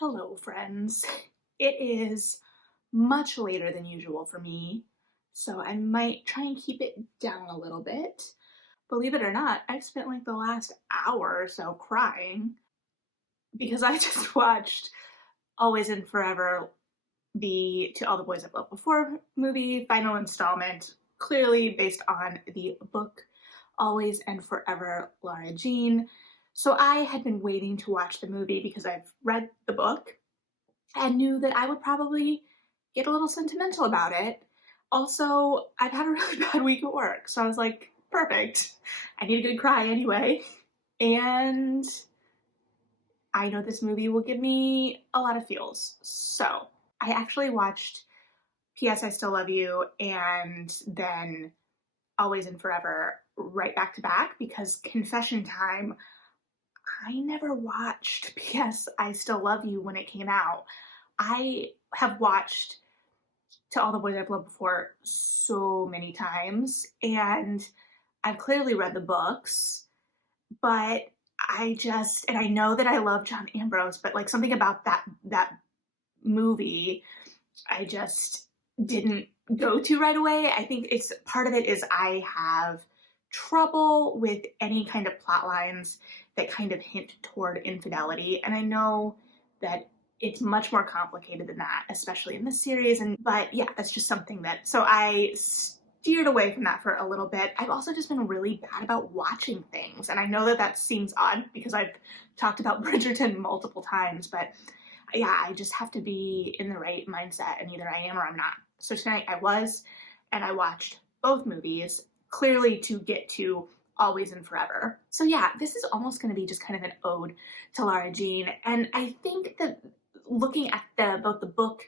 Hello, friends. It is much later than usual for me, so I might try and keep it down a little bit. Believe it or not, I've spent like the last hour or so crying because I just watched Always and Forever, the To All the Boys I've Loved Before movie, final installment, clearly based on the book Always and Forever Lara Jean. So I had been waiting to watch the movie because I've read the book and knew that I would probably get a little sentimental about it. Also, I've had a really bad week at work, so I was like, perfect. I need a good cry anyway. And I know this movie will give me a lot of feels. So I actually watched P.S. I Still Love You and then Always and Forever right back to back because confession time, I never watched P.S. I Still Love You when it came out. I have watched To All the Boys I've Loved Before so many times, and I've clearly read the books, but and I know that I love John Ambrose, but like something about that movie, I just didn't go to right away. I think it's part of it is I have trouble with any kind of plot lines that kind of hint toward infidelity, and I know that it's much more complicated than that, especially in this series. But yeah, that's just something that, so I steered away from that for a little bit. I've also just been really bad about watching things, and I know that that seems odd because I've talked about Bridgerton multiple times, but yeah, I just have to be in the right mindset, and either I am or I'm not. So tonight I was, and I watched both movies, clearly to get to Always and Forever. So yeah, this is almost going to be just kind of an ode to Lara Jean, and I think that looking at both the book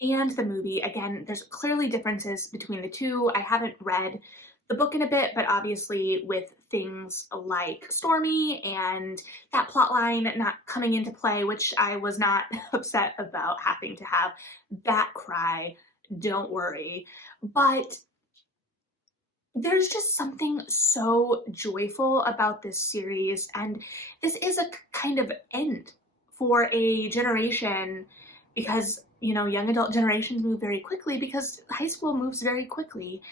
and the movie, again, there's clearly differences between the two. I haven't read the book in a bit, but obviously with things like Stormy and that plot line not coming into play, which I was not upset about having to have that cry, don't worry. But there's just something so joyful about this series, and this is a kind of end for a generation because, young adult generations move very quickly because high school moves very quickly.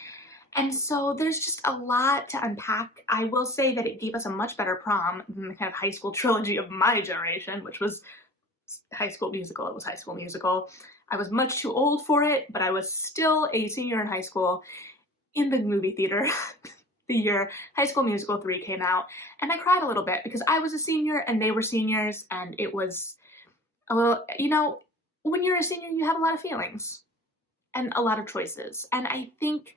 And so there's just a lot to unpack. I will say that it gave us a much better prom than the kind of high school trilogy of my generation, which was High School Musical. It was High School Musical. I was much too old for it, but I was still a senior in high school in the movie theater the year High School Musical 3 came out, and I cried a little bit because I was a senior and they were seniors, and it was a little, when you're a senior, you have a lot of feelings and a lot of choices. And I think,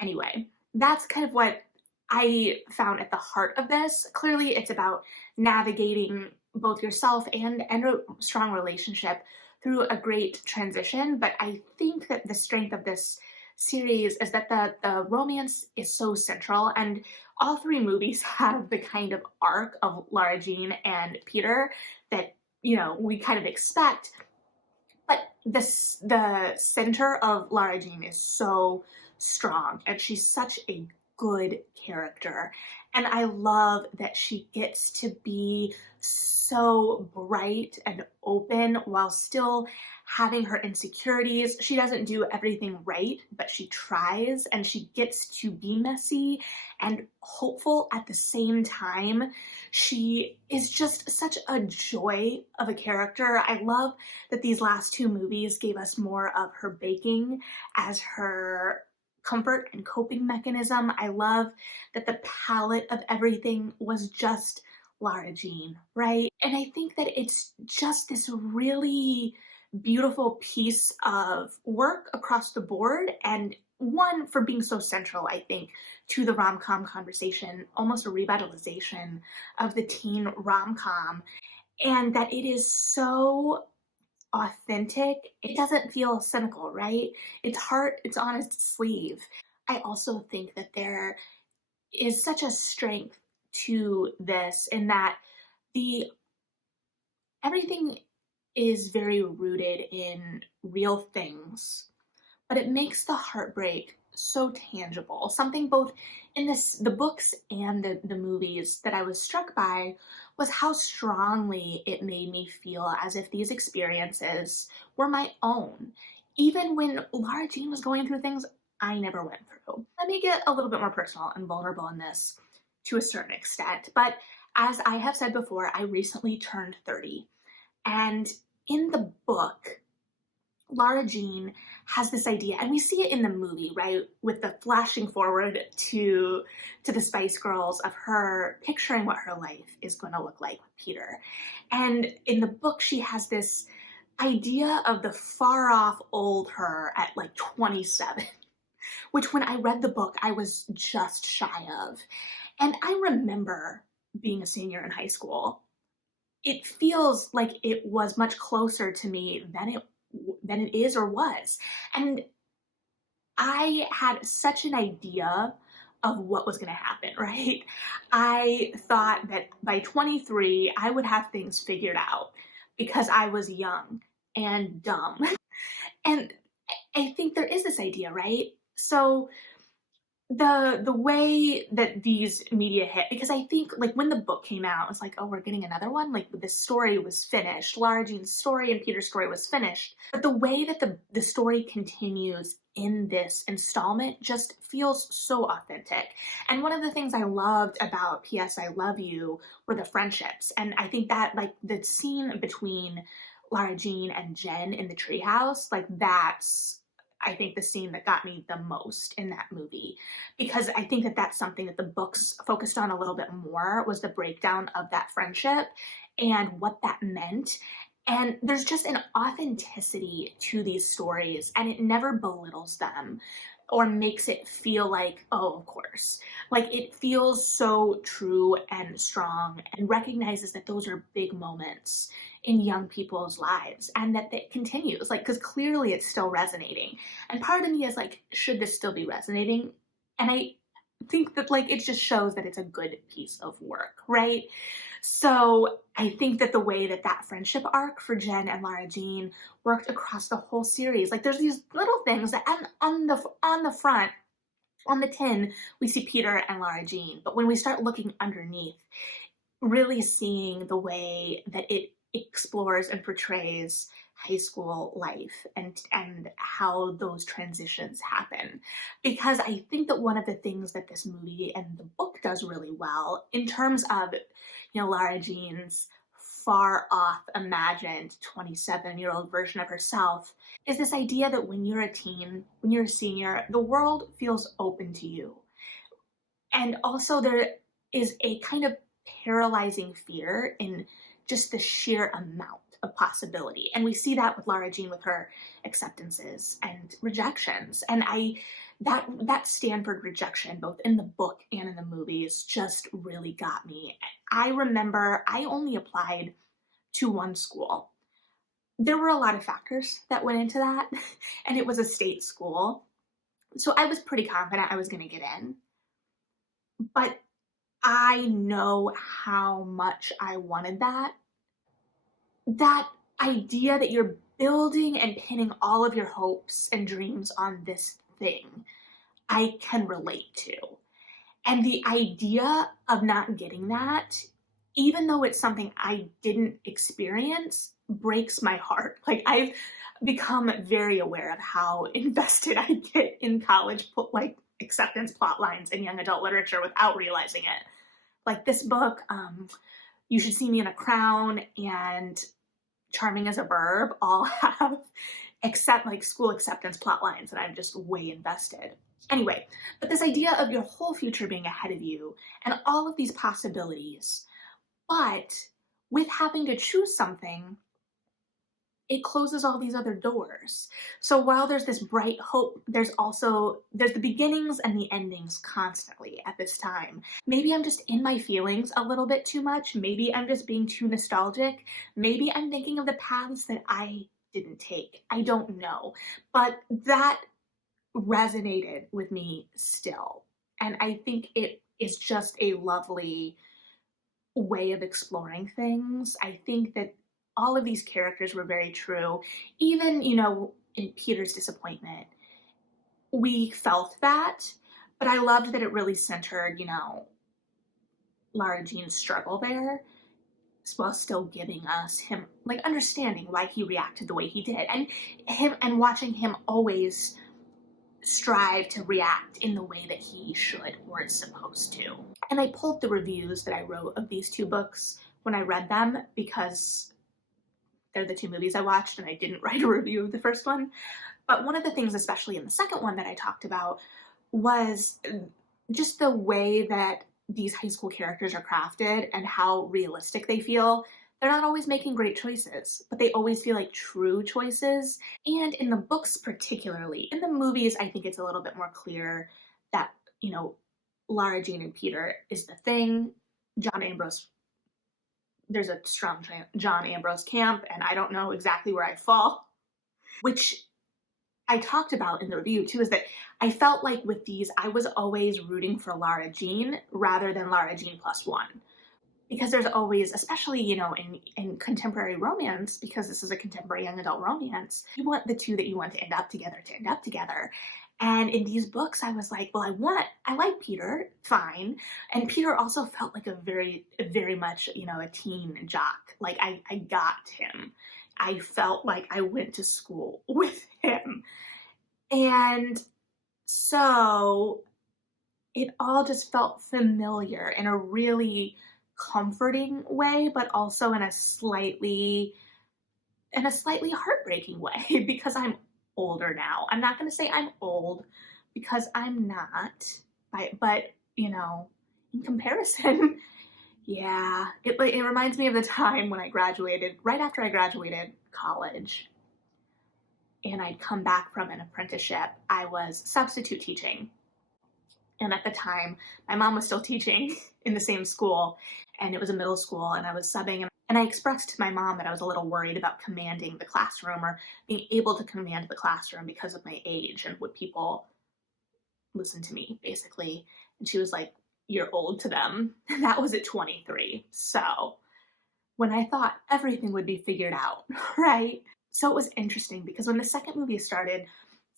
anyway, that's kind of what I found at the heart of this. Clearly, it's about navigating both yourself and a strong relationship through a great transition. But I think that the strength of this series is that the romance is so central, and all three movies have the kind of arc of Lara Jean and Peter that we kind of expect. But the center of Lara Jean is so strong, and she's such a good character. And I love that she gets to be so bright and open while still having her insecurities. She doesn't do everything right, but she tries, and she gets to be messy and hopeful at the same time. She is just such a joy of a character. I love that these last two movies gave us more of her baking as her comfort and coping mechanism. I love that the palette of everything was just Lara Jean, right? And I think that it's just this really beautiful piece of work across the board, and one for being so central, I think, to the rom-com conversation, almost a revitalization of the teen rom-com, and that it is so authentic. It doesn't feel cynical, right? It's heart, it's on its sleeve. I also think that there is such a strength to this in that the everything is very rooted in real things, but it makes the heartbreak so tangible. Something both in the books and the movies that I was struck by was how strongly it made me feel as if these experiences were my own, even when Lara Jean was going through things I never went through. Let me get a little bit more personal and vulnerable in this to a certain extent, but as I have said before, I recently turned 30, and in the book, Lara Jean has this idea, and we see it in the movie, right, with the flashing forward to the Spice Girls of her picturing what her life is going to look like with Peter. And in the book, she has this idea of the far off old her at like 27, which when I read the book, I was just shy of. And I remember being a senior in high school. It feels like it was much closer to me than it is or was. And I had such an idea of what was going to happen, right? I thought that by 23, I would have things figured out because I was young and dumb. And I think there is this idea, right? So the way that these media hit, because I think like when the book came out, it's like, oh, we're getting another one. Like the story was finished. Lara Jean's story and Peter's story was finished. But the way that the story continues in this installment just feels so authentic. And one of the things I loved about P.S. I Love You were the friendships. And I think that like the scene between Lara Jean and Jen in the treehouse, like that's I think the scene that got me the most in that movie, because I think that that's something that the books focused on a little bit more, was the breakdown of that friendship and what that meant. And there's just an authenticity to these stories, and it never belittles them or makes it feel like, oh, of course. Like it feels so true and strong and recognizes that those are big moments in young people's lives and that it continues. Like, because clearly it's still resonating. And part of me is like, should this still be resonating? And I think that like it just shows that it's a good piece of work, right? So I think that the way that that friendship arc for Jen and Lara Jean worked across the whole series, like there's these little things that on the front, on the tin, we see Peter and Lara Jean, but when we start looking underneath, really seeing the way that it explores and portrays high school life and how those transitions happen, because I think that one of the things that this movie and the book does really well in terms of Lara Jean's far off imagined 27-year-old version of herself is this idea that when you're a teen, when you're a senior, the world feels open to you. And also there is a kind of paralyzing fear in just the sheer amount of possibility. And we see that with Lara Jean with her acceptances and rejections. And that Stanford rejection, both in the book and in the movies, just really got me. I remember I only applied to one school. There were a lot of factors that went into that, and it was a state school. So I was pretty confident I was going to get in. But I know how much I wanted that. That idea that you're building and pinning all of your hopes and dreams on this thing, I can relate to. And the idea of not getting that, even though it's something I didn't experience, breaks my heart. Like I've become very aware of how invested I get in college, like acceptance plot lines in young adult literature without realizing it. Like this book, You Should See Me in a Crown and Charming as a Verb all have school acceptance plot lines, and I'm just way invested. Anyway, but this idea of your whole future being ahead of you and all of these possibilities, but with having to choose something, it closes all these other doors. So while there's this bright hope, there's the beginnings and the endings constantly at this time. Maybe I'm just in my feelings a little bit too much. Maybe I'm just being too nostalgic. Maybe I'm thinking of the paths that I didn't take. I don't know. But that resonated with me still. And I think it is just a lovely way of exploring things. I think that all of these characters were very true. Even, in Peter's disappointment, we felt that, but I loved that it really centered, Lara Jean's struggle there. while still giving us him, like, understanding why he reacted the way he did, and watching him always strive to react in the way that he should or is supposed to. And I pulled the reviews that I wrote of these two books when I read them, because they're the two movies I watched and I didn't write a review of the first one. But one of the things, especially in the second one, that I talked about was just the way that these high school characters are crafted and how realistic they feel. They're not always making great choices, but they always feel like true choices. And in the books particularly, in the movies, I think it's a little bit more clear that, Lara Jean and Peter is the thing. John Ambrose, there's a strong John Ambrose camp, and I don't know exactly where I fall, which I talked about in the review too, is that I felt like with these, I was always rooting for Lara Jean rather than Lara Jean plus one. Because there's always, especially, in contemporary romance, because this is a contemporary young adult romance, you want the two that you want to end up together. And in these books, I was like, well, I like Peter, fine. And Peter also felt like a very, very much, a teen jock. Like, I got him. I felt like I went to school with him. And so it all just felt familiar in a really comforting way, but also in a slightly heartbreaking way, because I'm older now. I'm not going to say I'm old, because I'm not, but in comparison, yeah, it reminds me of the time when I graduated, right after I graduated college, and I'd come back from an apprenticeship. I was substitute teaching. And at the time, my mom was still teaching in the same school, and it was a middle school, and I was subbing. And I expressed to my mom that I was a little worried about commanding the classroom, or being able to command the classroom, because of my age, and would people listen to me, basically. And she was like, "You're old to them." And that was at 23. So when I thought everything would be figured out, right? So it was interesting, because when the second movie started,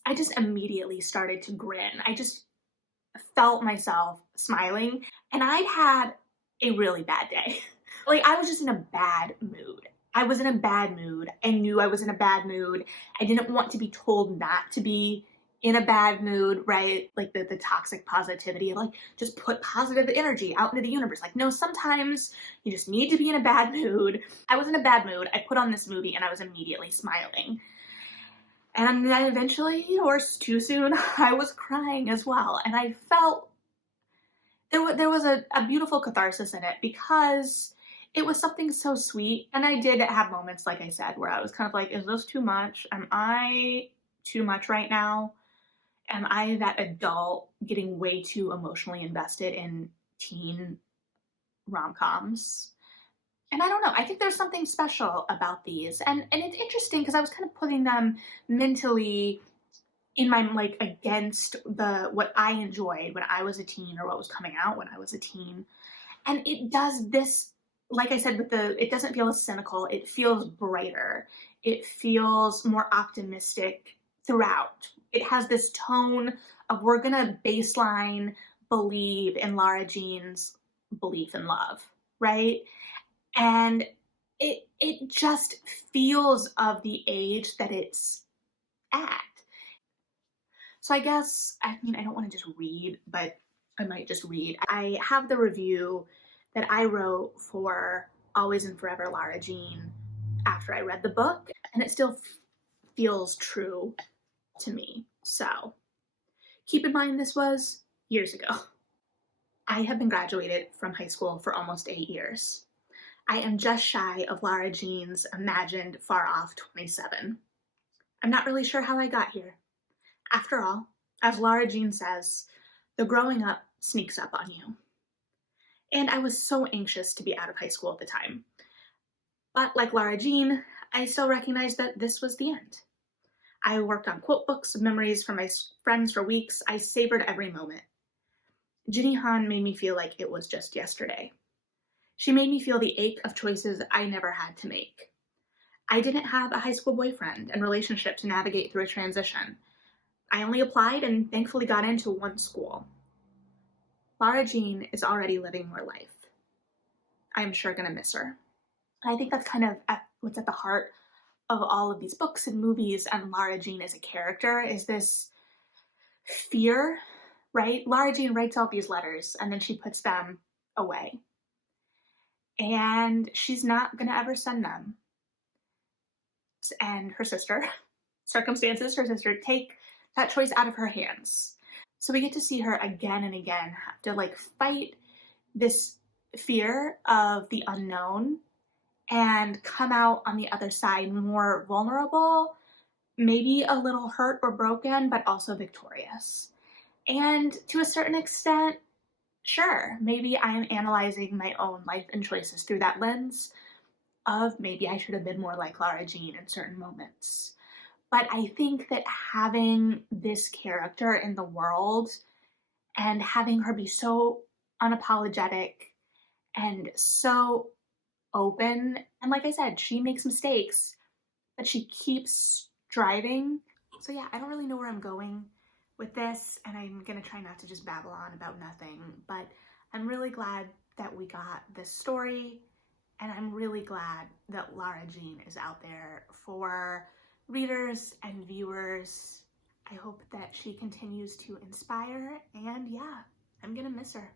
I just immediately started to grin. I just felt myself smiling, and I'd had a really bad day. Like, I was just in a bad mood. I was in a bad mood. I knew I was in a bad mood. I didn't want to be told not to be in a bad mood, right? Like the toxic positivity of, like, just put positive energy out into the universe. Like, no, sometimes you just need to be in a bad mood. I was in a bad mood. I put on this movie and I was immediately smiling. And then eventually, or too soon, I was crying as well. And I felt there was a beautiful catharsis in it, because it was something so sweet. And I did have moments, like I said, where I was kind of like, is this too much? Am I too much right now? Am I that adult getting way too emotionally invested in teen rom-coms? And I don't know, I think there's something special about these. And it's interesting, because I was kind of putting them mentally in my, like, against what I enjoyed when I was a teen, or what was coming out when I was a teen. And it does this, like I said, it doesn't feel as cynical. It feels brighter. It feels more optimistic throughout. It has this tone of, we're gonna baseline believe in Lara Jean's belief in love, right? And it just feels of the age that it's at. So I guess, I don't want to just read, but I might just read. I have the review that I wrote for Always and Forever Lara Jean after I read the book, and it still feels true to me. So keep in mind, this was years ago. I have been graduated from high school for almost 8 years. I am just shy of Lara Jean's imagined far-off 27. I'm not really sure how I got here. After all, as Lara Jean says, the growing up sneaks up on you. And I was so anxious to be out of high school at the time. But like Lara Jean, I still recognized that this was the end. I worked on quote books of memories from my friends for weeks. I savored every moment. Ginny Han made me feel like it was just yesterday. She made me feel the ache of choices I never had to make. I didn't have a high school boyfriend and relationship to navigate through a transition. I only applied and thankfully got into one school. Lara Jean is already living more life. I am sure gonna miss her. And I think that's kind of what's at the heart of all of these books and movies and Lara Jean as a character is this fear, right? Lara Jean writes out these letters and then she puts them away. And she's not going to ever send them. And her sister, circumstances, her sister, take that choice out of her hands. So we get to see her again and again have to like fight this fear of the unknown and come out on the other side more vulnerable, maybe a little hurt or broken, but also victorious. And to a certain extent, sure, maybe I am analyzing my own life and choices through that lens of maybe I should have been more like Lara Jean in certain moments. But I think that having this character in the world and having her be so unapologetic and so open, and like I said, she makes mistakes, but she keeps striving. So yeah, I don't really know where I'm going with this, and I'm gonna try not to just babble on about nothing, but I'm really glad that we got this story, and I'm really glad that Lara Jean is out there for readers and viewers. I hope that she continues to inspire, and yeah, I'm gonna miss her.